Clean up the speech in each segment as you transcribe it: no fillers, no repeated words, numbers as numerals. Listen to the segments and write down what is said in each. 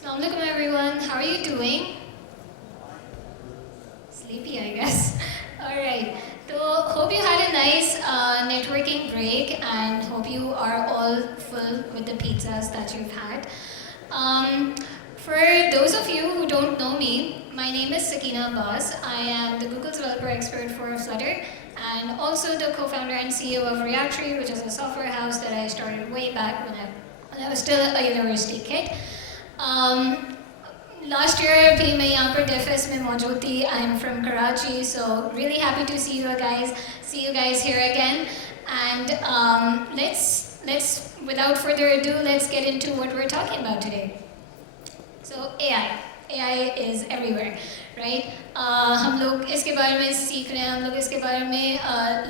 Assalamualaikum everyone. How are you doing? Sleepy, I guess. All right. So hope you had a nice networking break and hope you are all full with the pizzas that you've had. Um, for those of you who don't know me, my name is Sakina Abbas. I am the Google Developer Expert for Flutter and also the co-founder and CEO of Reactory, which is a software house that I started way back when I was still a university kid. Last year भी मैं यहाँ पर DEFES में मौजूद थी. I'm from Karachi, so really happy to see you guys here again. And let's without further ado, let's get into what we're talking about today. So AI is everywhere, right? हम लोग इसके बारे में सीख रहे हैं, हम लोग इसके बारे में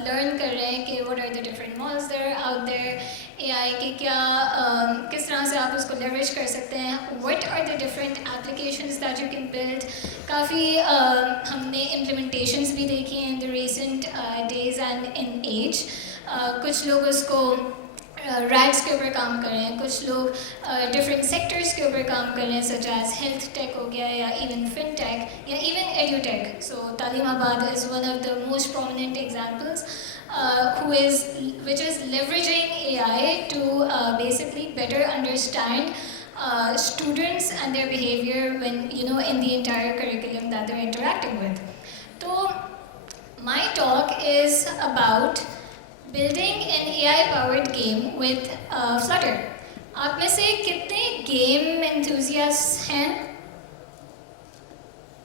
learn कर रहे हैं कि what are the different models that are out there, AI के क्या किस तरह से आप उसको leverage कर सकते हैं, what are the different applications that you can build. काफ़ी हमने implementations भी देखी हैं in the recent days and in age. कुछ लोग उसको रैग्स के ऊपर काम कर रहे हैं, कुछ लोग डिफरेंट सेक्टर्स के ऊपर काम कर रहे हैं सच एज हेल्थ टेक हो गया या इवन फिनटेक या even edutech. So Taleemabad is one of the most prominent examples which is leveraging AI to basically better understand students and their behavior when in the entire curriculum that they're interacting with. So my talk is about building an AI-powered game with Flutter. आप में से कितने game enthusiasts हैं?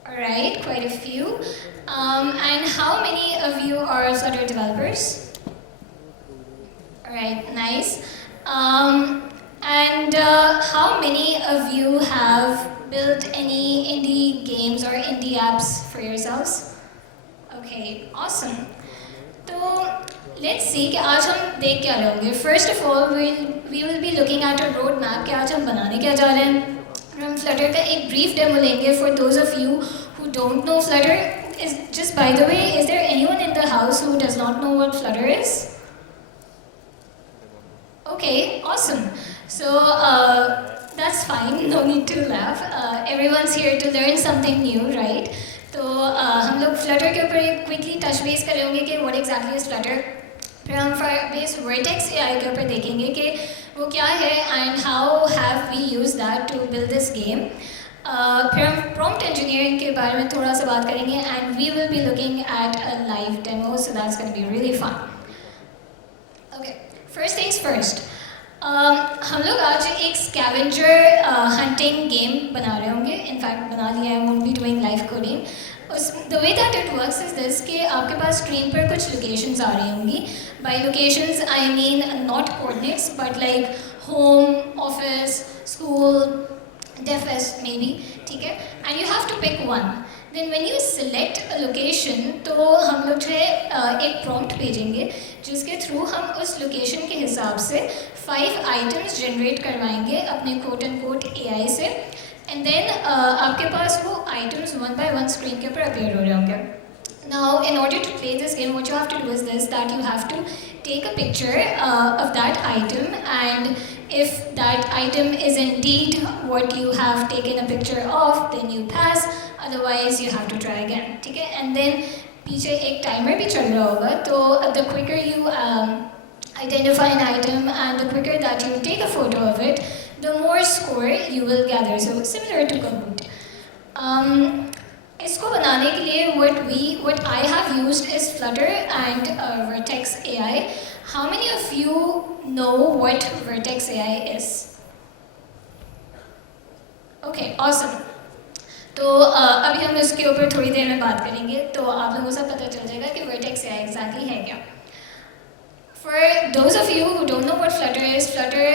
Alright, quite a few. And how many of you are Flutter developers? Alright, nice. And how many of you have built any indie games or indie apps for yourselves? Okay, awesome. So let's see कि आज हम देख क्या रहे होंगे. First of all, we will be looking at a roadmap कि आज हम बनाने क्या जा रहे हैं. हम Flutter का एक brief demo लेंगे for those of you who don't know Flutter. Just by the way, is there anyone in the house who does not know what Flutter is? Okay, awesome. So that's fine. No need to laugh. Everyone's here to learn something new, right? तो हम लोग Flutter के ऊपर एक quickly touch base कर होंगे कि what exactly is Flutter. फिर हम Firebase Vertex AI के ऊपर देखेंगे कि वो क्या है and how have we used that to build this game. फिर हम prompt engineering के बारे में थोड़ा सा बात करेंगे and we will be looking at a live demo, so that's going to be really fun. Okay, first things first. हम लोग आज एक scavenger hunting game बना रहे होंगे. In fact बना लिया है, won't be doing live coding. The way that it works is this कि आपके पास स्क्रीन पर कुछ locations आ रही होंगी. By locations I mean not coordinates but like home, office, school, DEFES maybe, ठीक है? And you have to pick one. Then when you select a location तो हम लोग जो है एक prompt भेजेंगे जिसके थ्रू हम उस location के हिसाब से 5 items generate करवाएंगे अपने quote unquote AI से. And then आपके पास वो items one by one screen के ऊपर appear हो रहे होंगे. Now, in order to play this game, what you have to do is this, that you have to take a picture of that item, and if that item is indeed what you have taken a picture of, then you pass, otherwise you have to try again, ठीक है? And then पीछे एक timer भी चल रहा होगा, तो the quicker you identify an item and the quicker that you take a photo of it, the more score you will gather. So similar to Kahoot. इसको बनाने के लिए what I have used is Flutter and Vertex AI. How many of you know what Vertex AI is? Okay, awesome. तो अभी हम इसके ऊपर थोड़ी देर में बात करेंगे तो आप लोगों को पता चल जाएगा कि Vertex AI exactly है क्या. For those of you who don't know what Flutter is, Flutter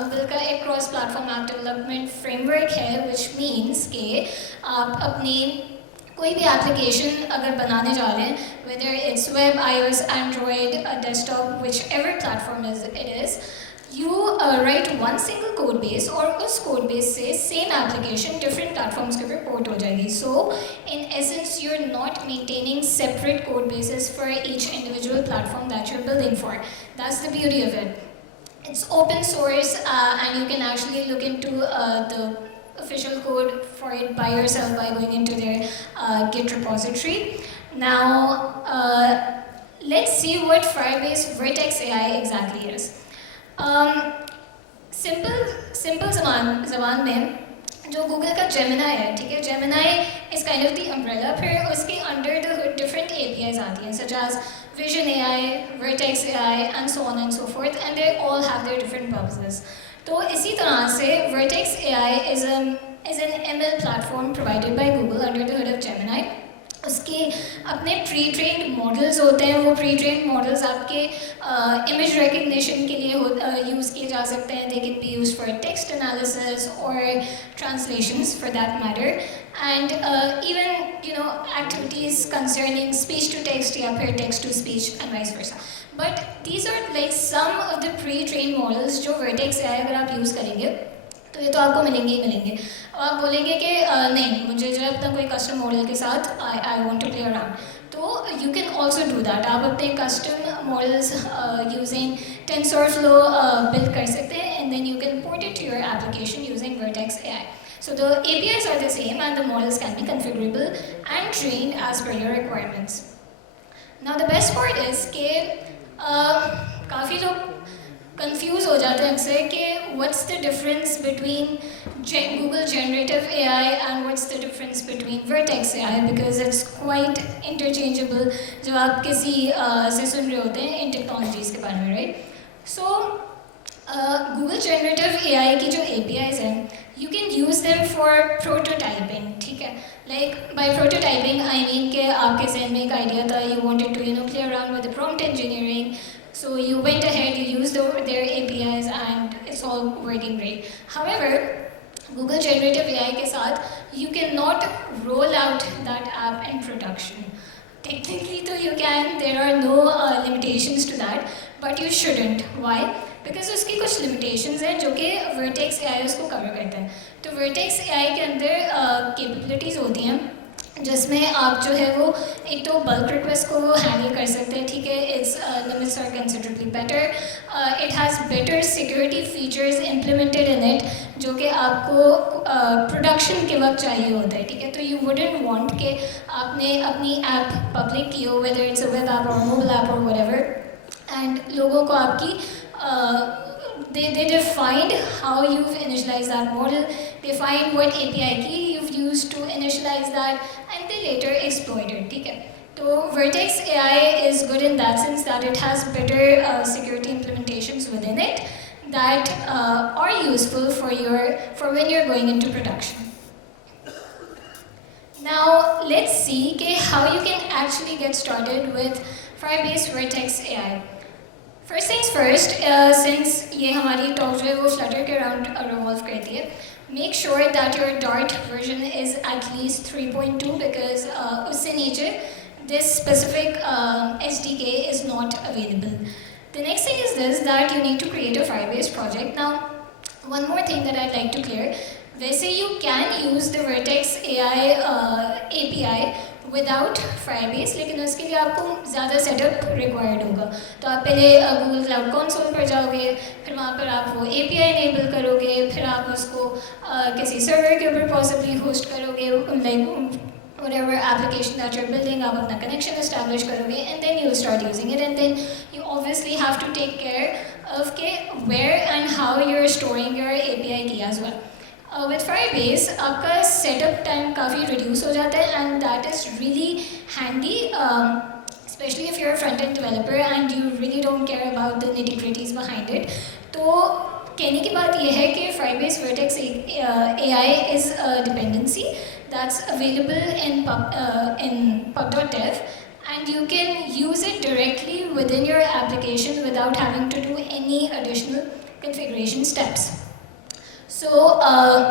Google का एक cross platform app development framework है, which means कि आप अपनी कोई भी application अगर बनाने जा रहे हैं, whether it's web, iOS, Android, desktop, whichever platform it is, you write one single code base और उस code base से same application different platforms के ऊपर port हो जाएगी. So in essence you're not maintaining separate code bases for each individual platform that you're building for. That's the beauty of it. It's open source and you can actually look into the official code for it by yourself by going into their Git repository. Now, let's see what Firebase Vertex AI exactly is. Simple ज़बान में जो Google का Gemini है, ठीक है, Gemini is kind of the umbrella, फिर उसके under the hood different APIs आती हैं such as vision AI, Vertex AI and so on and so forth, and they all have their different purposes. तो इसी तरह से Vertex AI is an ML platform provided by Google under the hood of Gemini. उसके अपने pre trained models होते हैं. वो pre trained models आपके इमेज रिकग्निशन के लिए यूज़ किए जा सकते हैं. They can be use for text analysis और translations for that matter, and even activities concerning speech to text या फिर text to speech and vice versa. But these are like some of the pre trained models जो Vertex AI अगर आप use करेंगे तो ये तो आपको मिलेंगे ही मिलेंगे. अब आप बोलेंगे कि नहीं, मुझे जो है अपना कोई कस्टम मॉडल के साथ I want to play around, तो you can also do that. आप अपने custom models using TensorFlow build कर सकते हैं, and then you can port it to your application using Vertex AI. So the APIs are the same and the models can be configurable and trained as per your requirements. Now the best part is कि काफ़ी लोग confuse हो जाते हैं अक्सर कि what's the difference between Google generative AI and what's the difference between vertex AI, because it's quite interchangeable जब आप किसी से सुन रहे होते हैं इन टेक्नोलॉजीज़ के बारे में, right. So Google generative AI की जो APIs हैं, you can use them for prototyping, ठीक है. Like by prototyping I mean कि आपके जहन में एक आइडिया था, you wanted to play around with the prompt engineering. So you went ahead, you used their APIs and it's all working great. However, Google Generative AI के साथ you cannot roll out that app in production. Technically तो you can, there are no limitations to that, but you shouldn't. Why? Because उसकी कुछ limitations हैं जो कि Vertex AI उसको cover करता है. तो Vertex AI के अंदर capabilities होती हैं जिसमें आप जो है वो एक तो बल्क रिक्वेस्ट को हैंडल कर सकते हैं, ठीक है. Its limits are considerably better. It has better security features implemented in it जो कि आपको प्रोडक्शन के वक्त चाहिए होता है, ठीक है. तो यू वुडंट वांट कि आपने अपनी ऐप पब्लिक की हो, whether it's a web app और मोबाइल ऐप और व्हाटएवर, एंड लोगों को आपकी they defined how you've initialized that model, they find what API key you've used to initialize that, and they later exploit it, ठीक है. तो Vertex AI is good in that sense that it has better security implementations within it that are useful for when you're going into production. Now let's see how you can actually get started with Firebase Vertex AI. First things first, since ये हमारी talk जो है वो Flutter के around revolve करती है, make sure that your Dart version is at least 3.2 because उससे नीचे this specific SDK is not available. The next thing is this, that you need to create a Firebase project. Now, one more thing that I'd like to clear, वैसे you can use the Vertex AI API without Firebase, लेकिन उसके लिए आपको ज़्यादा setup required होगा. तो आप पहले गूगल क्लाउड कंसोल पर जाओगे, फिर वहाँ पर आप वो API इनेबल करोगे, फिर आप उसको किसी सर्वर के ऊपर पॉसिबली होस्ट करोगे, like whatever application that you're building, आप अपना connection establish करोगे, and then you'll start using it, and then you obviously have to take care of where and how you're storing your API key as well. With Firebase, आपका setup time काफ़ी reduce हो जाता है, and that is really handy, especially if you're a front-end developer and you really don't care about the nitty-gritties behind it. तो कहने की बात यह है कि Firebase Vertex AI is a dependency that's available in pub.dev, and you can use it directly within your application without having to do any additional configuration steps. So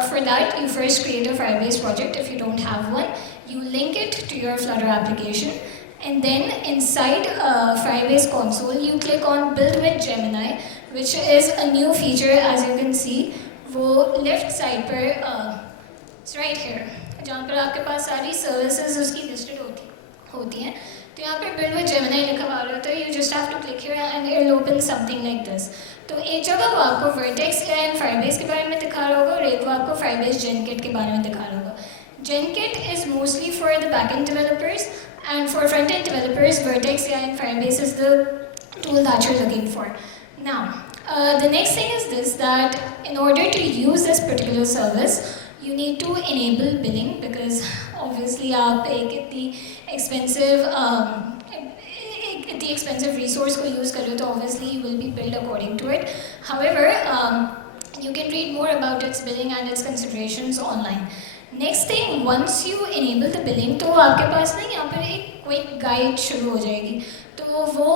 for that, you first create a Firebase project. If you don't have one, you link it to your Flutter application, and then inside Firebase console, you click on Build with Gemini, which is a new feature, as you can see. वो left side पर it's right here, जहाँ पर आपके पास सारी services उसकी listed होती हैं. तो यहाँ पर Build with Gemini लिखा हुआ होता है. You just have to click here and it'll open something like this. तो एक जगह वो आपको वर्टेक्स एंड फायरबेस के बारे में दिखा रहा होगा और एक वो आपको फायरबेस जेनकिट के बारे में दिखा रहा होगा. Jenkit is mostly for the backend developers, and for front-end developers, Vertex AI and Firebase is the tool that you're looking for. Now, the next thing is this, that in order to use this particular service, you need to enable billing, because obviously आप एक इतनी expensive resource को use कर रहे हो, तो obviously you will be billed according to it. However, you can read more about its billing and its considerations online. Next thing, once you enable the billing, तो आपके पास ना यहाँ पर एक क्विक गाइड शुरू हो जाएगी. तो वो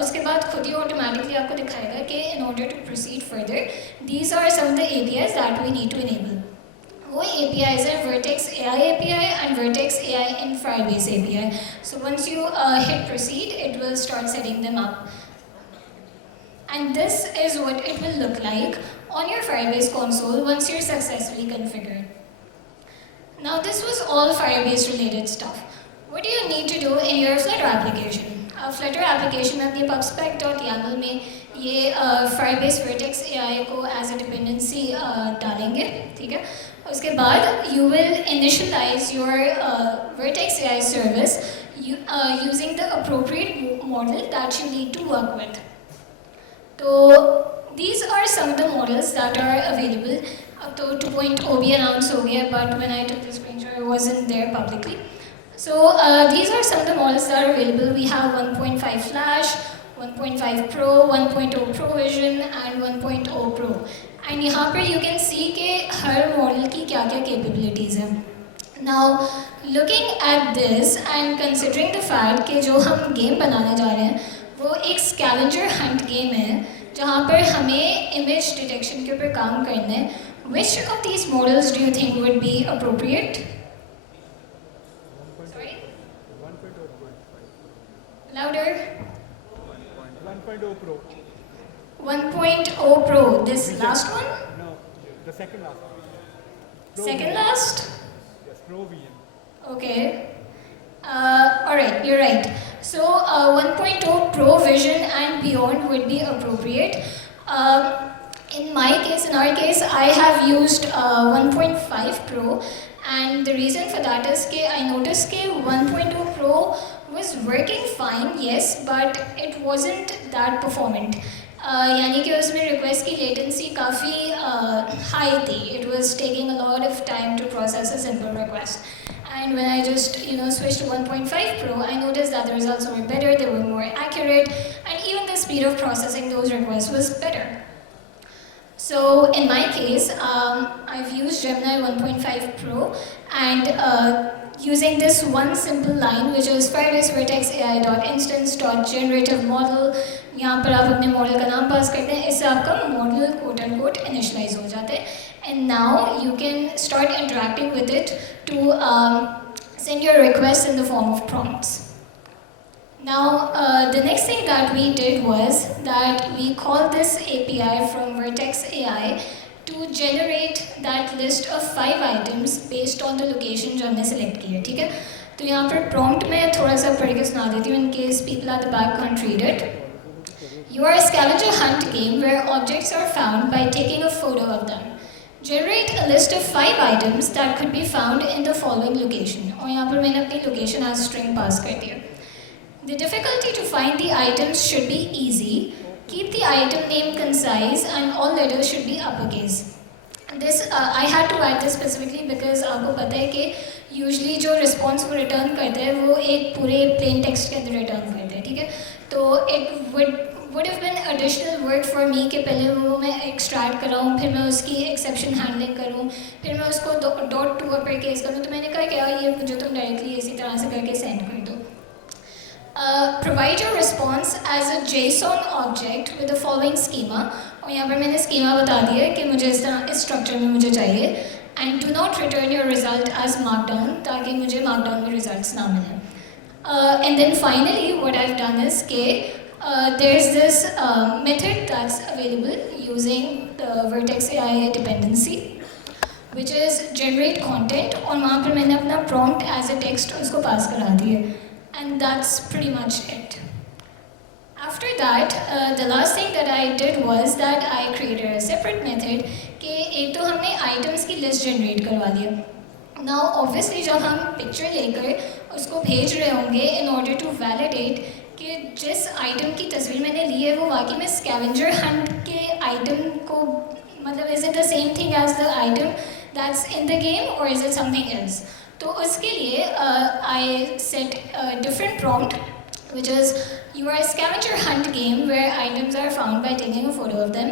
उसके बाद खुद ही ऑटोमेटिकली आपको दिखाएगा कि in order to proceed further these are some of the APIs that we need to enable. वो APIs है Vertex AI API and Vertex AI in Firebase API. So once you hit proceed, it will start setting them up. And this is what it will look like on your Firebase console once you're successfully configured. Now this was all Firebase related stuff. What do you need to do in your Flutter application? Flutter application में अपनी pubspec.yaml में ये Firebase Vertex AI को as a dependency डालेंगे, ठीक है? उसके बाद you will initialize your Vertex AI service using the appropriate model that you need to work with. So these are some of the models that are available. अब तो 2.0 भी announce हो गया, but when I took the screenshot, it wasn't there publicly. So these are some of the models that are available. We have 1.5 Flash, 1.5 Pro, 1.0 Pro Vision, and 1.0 Pro. And यहाँ पर you can see कि हर model की क्या क्या capabilities हैं. Now, looking at this and considering the fact कि जो हम गेम बनाने जा रहे हैं वो एक scavenger hunt गेम है जहाँ पर हमें image detection के ऊपर काम करना है. Which of these models do you think would be appropriate? Sorry? 1.0. Louder. 1.0 Pro. 1.0 Pro. This last one? No, the second last one. Pro Second VM. last? Yes, Pro VM. Okay. Alright, you're right. So 1.0 Pro Vision and beyond would be appropriate. In my case, in our case, I have used 1.5 Pro, and the reason for that is that I noticed that 1.0 Pro was working fine, yes, but it wasn't that performant. यानी कि उसमें request की latency काफ़ी high थी. It was taking a lot of time to process a simple request. And when I just switched to 1.5 Pro, I noticed that the results were better, they were more accurate, and even the speed of processing those requests was better. So in my case, I've used Gemini 1.5 Pro, and using this one simple line, which is Firebase Vertex AI.instance.generative model, यहाँ पर आप अपने model का नाम पास करते हैं, इससे आपका मॉडल quote unquote initialize हो जाता है, and now you can start interacting with it to send your requests in the form of prompts. Now, the next thing that we did was that we called this API from Vertex AI to generate that list of 5 items based on the location जो हमने select किया, ठीक है? तो यहाँ पर prompt में थोड़ा सा पढ़ के सुना देती हूँ in case people at the back can't read it. You are a scavenger hunt game where objects are found by taking a photo of them. Generate a list of 5 items that could be found in the following location. और यहाँ पर मैंने अपनी location as string pass कर दिया. The difficulty to find the items should be easy. Keep the item name concise and all letters should be uppercase. This I had to add this specifically because आपको पता है कि usually जो response को return करते हैं वो एक पूरे plain text के अंदर return करते हैं, ठीक है? तो it would have been additional work for me कि पहले वो मैं extract कराऊँ, फिर मैं उसकी exception handling करूँ, फिर मैं उसको dot to uppercase करूँ. तो मैंने कहा क्या ये मुझे तुम directly इसी तरह से करके send कर दो. Provide your response as a JSON object with the following schema. और यहाँ पर मैंने schema बता दिया है कि मुझे इस तरह इस structure में मुझे चाहिए. And do not return your result as markdown ताकि मुझे markdown में results ना मिलें. And then finally, what I've done is that there's this method that's available using the Vertex AI dependency, which is generate content. और वहाँ पर मैंने अपना prompt as a text उसको pass करा दिया. And that's pretty much it. After that, the last thing that I did was that I created a separate method कि एक तो हमने items की list generate करवा ली है. Now obviously जब हम picture लेकर उसको भेज रहे होंगे in order to validate कि जिस item की तस्वीर मैंने ली है वो वाकई में scavenger hunt के item को मतलब is it the same thing as the item that's in the game or is it something else? तो उसके लिए I set a different prompt which is you are a scavenger hunt game where items are found by taking a photo of them.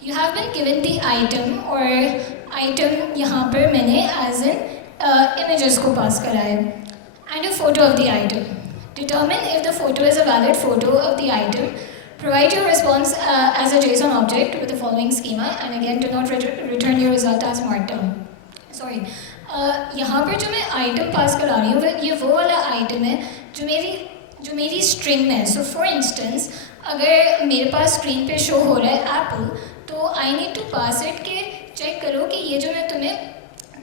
You have been given the item or item यहाँ पर मैंने as in images को pass करा है and a photo of the item. Determine if the photo is a valid photo of the item. Provide your response as a JSON object with the following schema and again do not return your result as markdown. Sorry. यहाँ पर जो मैं item pass करा रही हूँ ये वो वाला item है जो मेरी string में है. So for instance अगर मेरे पास screen पे show हो रहा है apple तो I need to pass it कि check करो कि ये जो मैं तुम्हें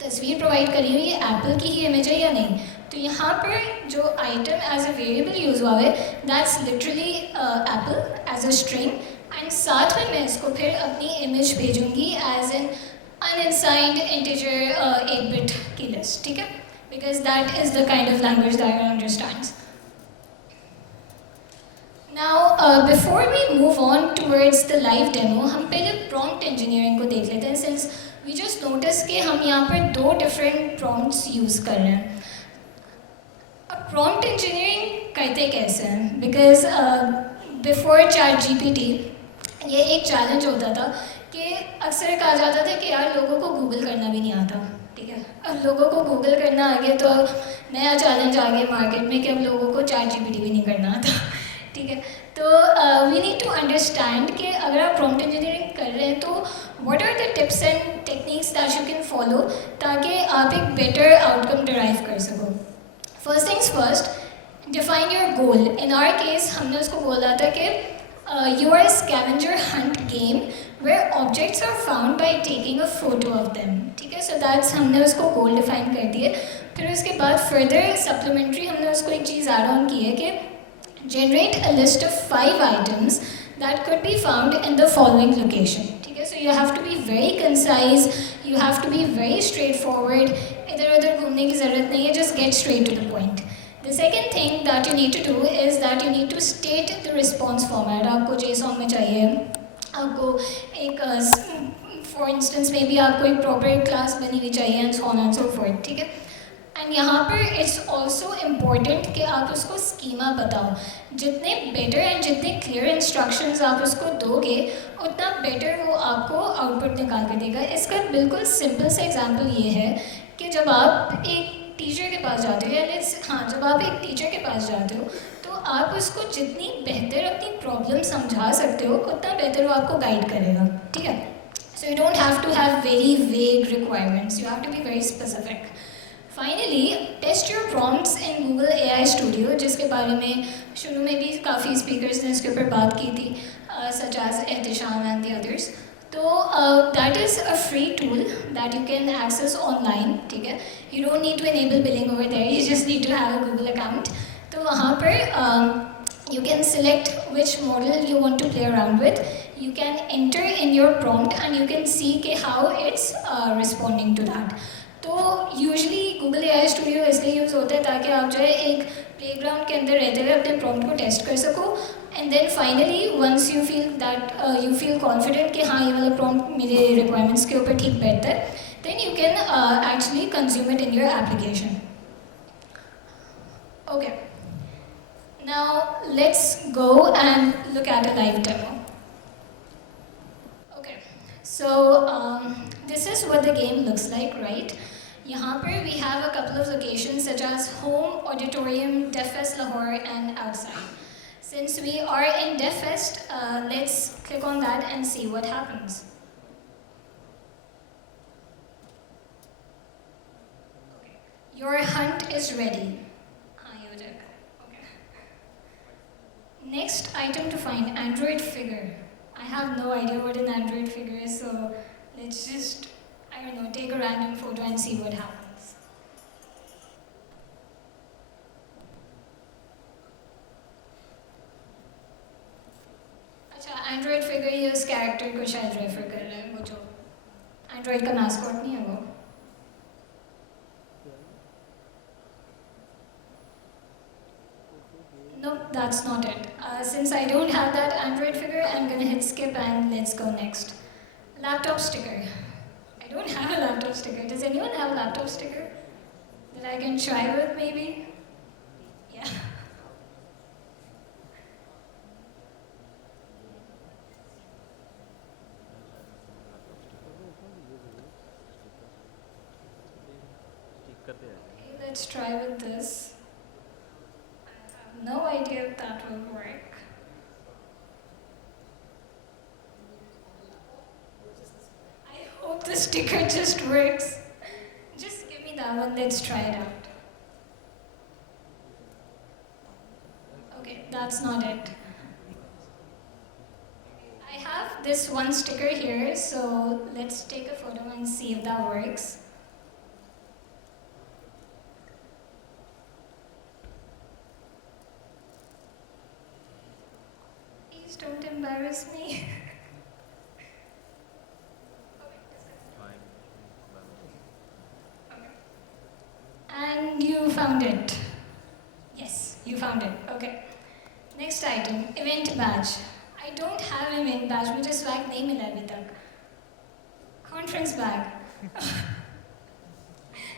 तस्वीर प्रोवाइड करी हूँ ये एप्पल की ही इमेज है या नहीं. तो यहाँ पर जो item as a variable use हुआ है that's literally apple as a string and साथ में मैं इसको फिर अपनी इमेज भेजूँगी as an unsigned integer 8 bit की लिस्ट. ठीक है, because that is the kind of language that I understands. Now, before we move on towards the live demo, हम पहले prompt engineering को देख लेते हैं since we just noticed कि हम यहाँ पर दो different prompts use कर रहे हैं. अब prompt engineering करते कैसे हैं? Because before ChatGPT ये एक challenge होता था कि अक्सर कहा जाता था कि यार लोगों को Google करना भी नहीं आता. ठीक है, अब लोगों को Google करना आ गया तो नया challenge आ गया मार्केट में कि अब लोगों को ChatGPT भी नहीं करना आता. ठीक है, तो वी नीड टू अंडरस्टैंड कि अगर आप प्रॉम्प्ट इंजीनियरिंग कर रहे हैं तो what are the tips and techniques that you can follow ताकि आप एक बेटर आउटकम डिराइव कर सको. First things first, define your goal. In our case हमने उसको बोला था कि you are scavenger hunt game where objects are found by taking a photo of them. ठीक है, सो दैट्स हमने उसको गोल डिफाइन कर दिए. फिर उसके बाद फर्दर सप्लीमेंट्री हमने उसको एक चीज़ ऐड ऑन की है कि generate a list of 5 items that could be found in the following location. ठीक है, so you have to be very concise, you have to be very straightforward. इधर उधर घूमने की ज़रूरत नहीं है, just get straight to the point. The second thing that you need to do is that you need to state the response format. आपको JSON में चाहिए, आपको एक for instance maybe आपको एक proper class बनी हुई चाहिए and so on and so forth. ठीक है, एंड यहाँ पर इट्स ऑल्सो इम्पॉर्टेंट कि आप उसको स्कीमा बताओ. जितने बेटर एंड जितने क्लियर इंस्ट्रक्शंस आप उसको दोगे उतना बेटर वो आपको आउटपुट निकाल कर देगा. इसका बिल्कुल सिंपल सा एग्जांपल ये है कि जब आप एक टीचर के पास जाते हो जब आप एक टीचर के पास जाते हो तो आप उसको जितनी बेहतर अपनी प्रॉब्लम समझा सकते हो उतना बेहतर वो आपको गाइड करेगा. ठीक है, so you don't have to have very vague requirements, you have to be very specific. Finally test your prompts in Google AI studio, जिसके बारे में शुरू में भी काफ़ी स्पीकर्स ने इसके ऊपर बात की थी such as Ehtisham and the others. तो that is a free tool that you can access online. ठीक है, you don't need to enable billing over there, you just need to have a Google account. तो वहाँ पर you can select which model you want to play around with. You can enter in your prompt and you can see कि how it's responding to that. तो usually Google AI studio इसलिए use होता है ताकि आप जो है एक प्लेग्राउंड के अंदर रहते हुए अपने प्रॉम्प्ट को टेस्ट कर सको and then finally once you feel confident कि हाँ ये वाला प्रॉम्प्ट मेरे रिक्वायरमेंट्स के ऊपर ठीक बैठता है, then you can actually consume it in your application. Okay, now let's go and look at a live demo. So this is what the game looks like, right? यहाँ पर we have a couple of locations such as home, auditorium, DevFest Lahore and outside. Since we are in DevFest, let's click on that and see what happens. Okay. Your hunt is ready. Okay. Next item to find, Android figure. I have no idea what an Android figure is, so let's just, I don't know, take a random photo and see what happens. Android figure ये उस character को शायद refer कर रहा है, वो जो Android का मैस्कॉट नहीं है वो. Nope, that's not it. Since I don't have that Android figure, I'm gonna hit skip and let's go next. Laptop sticker. I don't have a laptop sticker. Does anyone have a laptop sticker that I can try with maybe? Yeah. Okay, let's try with this. I have no idea if that will work. I hope the sticker just works. Just give me that one, let's try it out. Okay, that's not it. I have this one sticker here, so let's take a photo and see if that works. Please don't embarrass me. And you found it. Yes, you found it. Okay. Next item, event badge. I don't have event badge, मुझे swag नहीं मिला अभी तक. Conference bag.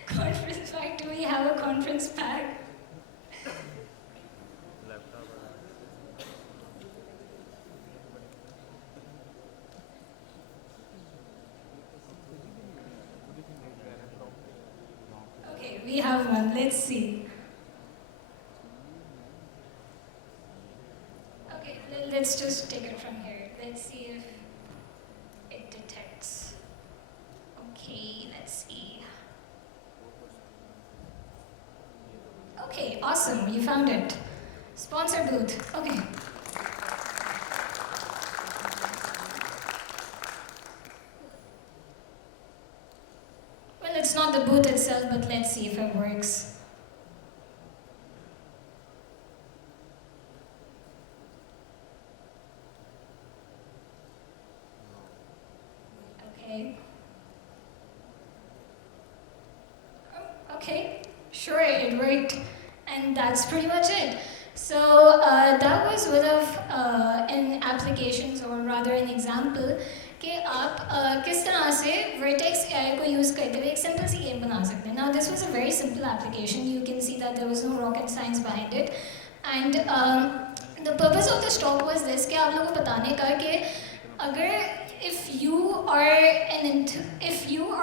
Conference bag. Do we have a conference bag? Okay, we have one. Let's see. Okay, let's just take it from here. Let's see if it detects. Okay, let's see. Okay, awesome. You found it. Sponsor booth. Okay. Well, it's not the booth itself, but let's see if it works. Okay. Oh, okay, sure, it worked. And that's pretty much it. So that was one of an applications, or rather an example, कि आप किस तरह से Vertex AI को use करते हुए एक simple सी game बना सकते हैं. Now this was a very simple application. You can see that there was no rocket science behind it. And the purpose of this talk was this, कि आप लोगों को बताने का कि अगर if you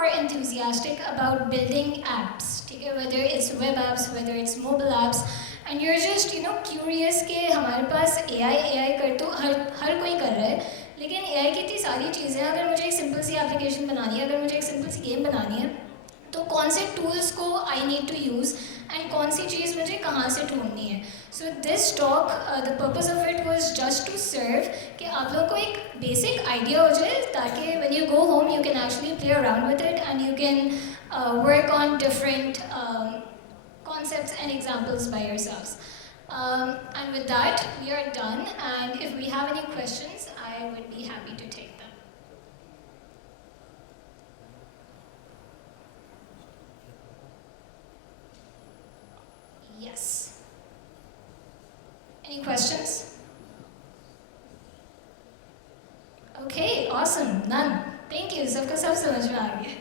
are enthusiastic about building apps, ठीक है, whether it's web apps, whether it's mobile apps, and you're just curious कि हमारे पास AI कर तो हर कोई कर रहा है, लेकिन AI की इतनी सारी चीज़ें, अगर मुझे एक सिंपल सी एप्लीकेशन बनानी है, अगर मुझे एक सिंपल सी गेम बनानी है, तो कौन से टूल्स को आई नीड टू यूज़ एंड कौन सी चीज़ मुझे कहाँ से ढूंढनी है. So this talk, the purpose of it was just to serve कि आप लोगों को एक बेसिक आइडिया हो जाए, ताकि when you go home you can actually play around with it and you can work on different concepts and examples by yourselves. And with that, we are done. And if we have any questions, I would be happy to take them. Yes. Any questions? Okay, awesome. None. Thank you. सबका सब समझ में आ गया.